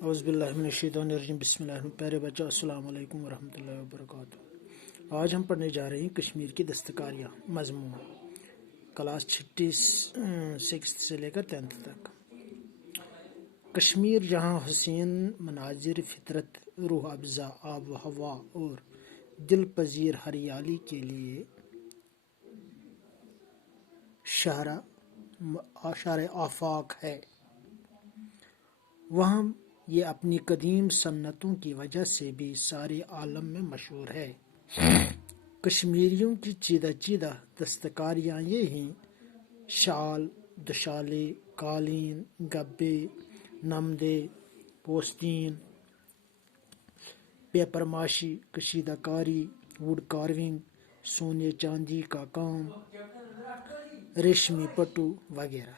اعوذ باللہ من الشیطان الرجیم بسم اللہ الرحمن الرحیم۔ پیارے بچوں السلام علیکم ورحمۃ اللہ وبرکاتہ۔ آج ہم پڑھنے جا رہے ہیں کشمیر کی دستکاریاں مضمون کلاس 6 سے لے کر 10 تک۔ کشمیر جہاں حسین مناظر فطرت، روح افزا آب و ہوا اور دل پذیر ہریالی کے لیے شہر آفاق ہے، وہاں یہ اپنی قدیم صنعتوں کی وجہ سے بھی سارے عالم میں مشہور ہے۔ کشمیریوں کی چیدہ دستکاریاں یہ ہیں: شال، دوشالے، قالین، گبے، نمدے، پوستین، پیپر ماشی، کشیدہ کاری، ووڈ کارونگ، سونے چاندی کا کام، ریشمی پٹو وغیرہ۔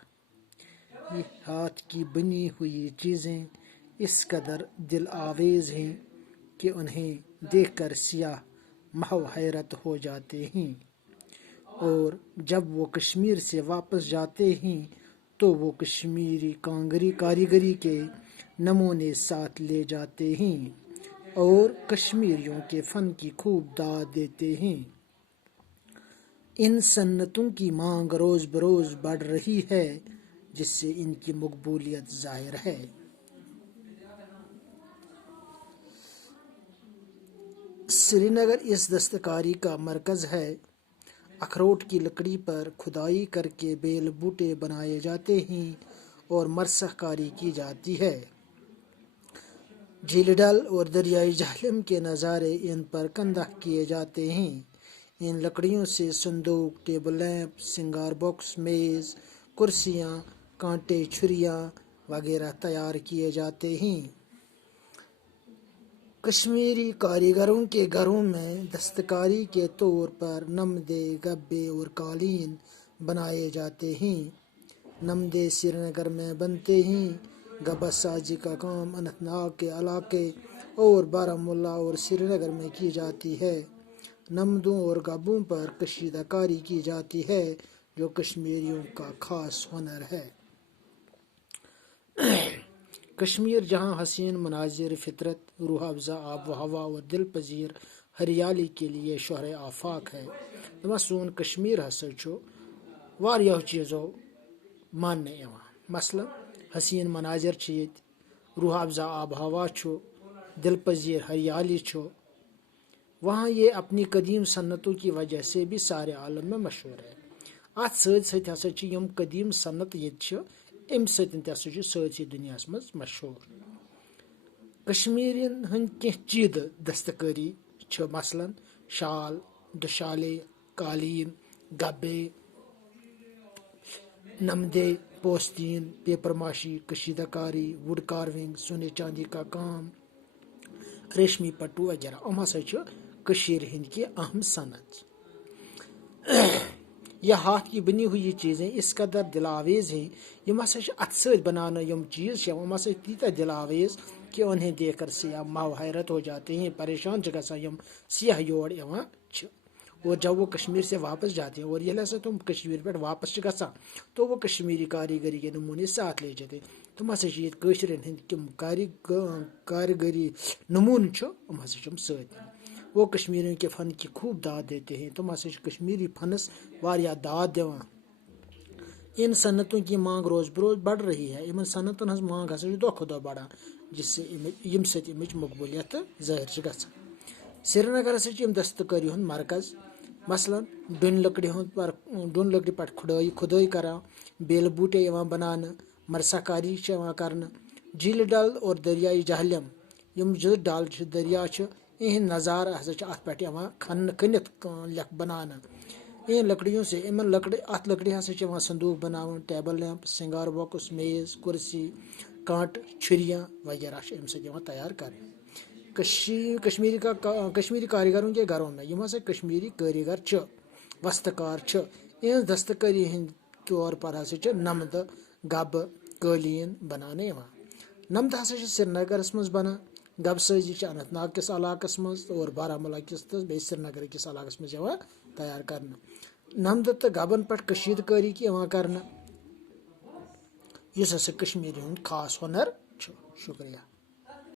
یہ ہاتھ کی بنی ہوئی چیزیں اس قدر دل آویز ہیں کہ انہیں دیکھ کر سیاح محو حیرت ہو جاتے ہیں، اور جب وہ کشمیر سے واپس جاتے ہیں تو وہ کشمیری کاریگری کے نمونے ساتھ لے جاتے ہیں اور کشمیریوں کے فن کی خوب داد دیتے ہیں۔ ان صنعتوں کی مانگ روز بروز بڑھ رہی ہے، جس سے ان کی مقبولیت ظاہر ہے۔ سری نگر اس دستکاری کا مرکز ہے۔ اخروٹ کی لکڑی پر کھدائی کر کے بیل بوٹے بنائے جاتے ہیں اور مرثہ کاری کی جاتی ہے۔ جھیل ڈل اور دریائے جہلم کے نظارے ان پر کندہ کیے جاتے ہیں۔ ان لکڑیوں سے صندوق، ٹیبل لیمپ، سنگار باکس، میز، کرسیاں، کانٹے، چھریاں وغیرہ تیار کیے جاتے ہیں۔ کشمیری کاریگروں کے گھروں میں دستکاری کے طور پر نمدے، گبے اور قالین بنائے جاتے ہیں۔ نمدے سری نگر میں بنتے ہیں۔ گبہ سازی کا کام اننت ناگ کے علاقے اور بارہمولہ اور سری نگر میں کی جاتی ہے۔ نمدوں اور گبوں پر کشیدہ کاری کی جاتی ہے، جو کشمیریوں کا خاص ہنر ہے۔ کشمیر جہاں حسین مناظر فطرت، روح افزا آب و ہوا اور دل پذیر ہریالی کے لیے شہر آفاق ہے۔ سون کشمیر ہسا واریاہو چیزو ماننے یوان، مثلاً حسین مناظر چھ ییت، روح افزا آب و ہوا چھو، دل پذیر ہریالی چھو، وہاں یہ اپنی قدیم صنعتوں کی وجہ سے بھی سارے عالم میں مشہور ہے۔ ات سۭتۍ ہسا چھ یم قدیم صنعت ییٚتہِ چھِ، امہِ سۭتۍ تہِ ہسا چھُ سٲرسٕے دُنیاہس منٛز مشہوٗر۔ کشمیرین ہٕنٛدۍ کینٛہہ چیٖدٕ دستکٲری چھِ مثلاً شال، دوشالے، قالین، گبے، نمدے، پوستین، پیپر ماشی، کشیدہ کاری، ووڈ کارونگ، سونے چاندی کا کام، ریشمی پٹو وغیرہ۔ ہسا چھِ کشیٖرِ ہٕنٛدۍ کینٛہہ اہم صنعت۔ یہ ہاتھ کی بنی ہوئی چیزیں اس قدر دل آویز ہیں، یم ہسا چھ اتھ سۭتۍ بناونہٕ یم چیز چھ یم ہسا تیٖتیٛاہ دل آویز کہ انہیں دیکھ کر سیاح محو حیرت ہو جاتے ہیں، پریشان چھ گژھان یم سیاح یور یوان چھ۔ اور جب وہ کشمیر سے واپس جاتے ہیں اور ییٚلہِ ہسا تم کشمیر پہ واپس چھ گژھان تو وہ کشمیری کاریگری کے نمونے ساتھ لے جاتے ہیں۔ تم ہسا چھ ییٚتہِ کٲشرین ہٕنٛدۍ تم کاریگری نمونہٕ چھِ یم ہسا چھم سۭتۍ۔ وہ کشمیریوں کے فن کی خوب داد دیتے ہیں، تم ہسا چھ کشمیری فنس واریاہ داد دِوان۔ ان صنعتوں کی مانگ روز بروز بڑھ رہی ہے۔ ان صنعتن ہنٛز مانگ ہسا چھِ دۄہ کھۄتہٕ دۄہ بڑان، جس سے یم سۭتۍ امِچ مقبولیت ظٲہر چھِ گژھان۔ سری نگر ہسا چھِ یم دستکٲری ہُنٛد مرکز، مثلاً ڈوٚنۍ لکڑِ پٮ۪ٹھ کھُدٲے کران، بیلہٕ بوٗٹے یِوان بناونہٕ، مرثہ کاری چھِ یِوان کرنہٕ۔ جھیل ڈل اور دریائے جہلم، یم زٕ ڈل چھِ، دریا چھِ، اہند نظارٕ ہسا چھِ اتھ پٮ۪ٹھ یِوان کھٔنِتھ بناونہٕ۔ ان لکڑیوں سے اتھ لکڑِ ہسا چھِ یِوان صندوق بناونہٕ، ٹیبل لیمپ، سنگار باکس، میز، کرسی، کانٹہٕ، چھریاں وغیرہ چھِ امہِ سۭتۍ یِوان تیار کرنہٕ۔ کشمیری کاریگروں کے گھروں میں یم ہسا کشمیری کٲریگر چھِ، وستہٕ چھِ، اہنٛز دستکٲری ہٕنٛدۍ طور پر ہسا چھِ نمدٕ، گبہٕ، قٲلیٖن بناونہٕ یِوان۔ نمدٕ ہسا چھِ سری نگرس منٛز بنان، گبہٕ سٲزی چھِ اننت ناگ کِس علاقس منٛز اور بارہمولہ کِس تہٕ بیٚیہِ سری نگر کِس علاقس منٛز یِوان تیار کرنہٕ۔ نمدٕ تہٕ گبن پٮ۪ٹھ کشیٖدٕ کٲری یِوان کرنہٕ، یُس ہسا کشمیٖرِ ہُنٛد خاص ہُنر چھُ۔ شُکریہ۔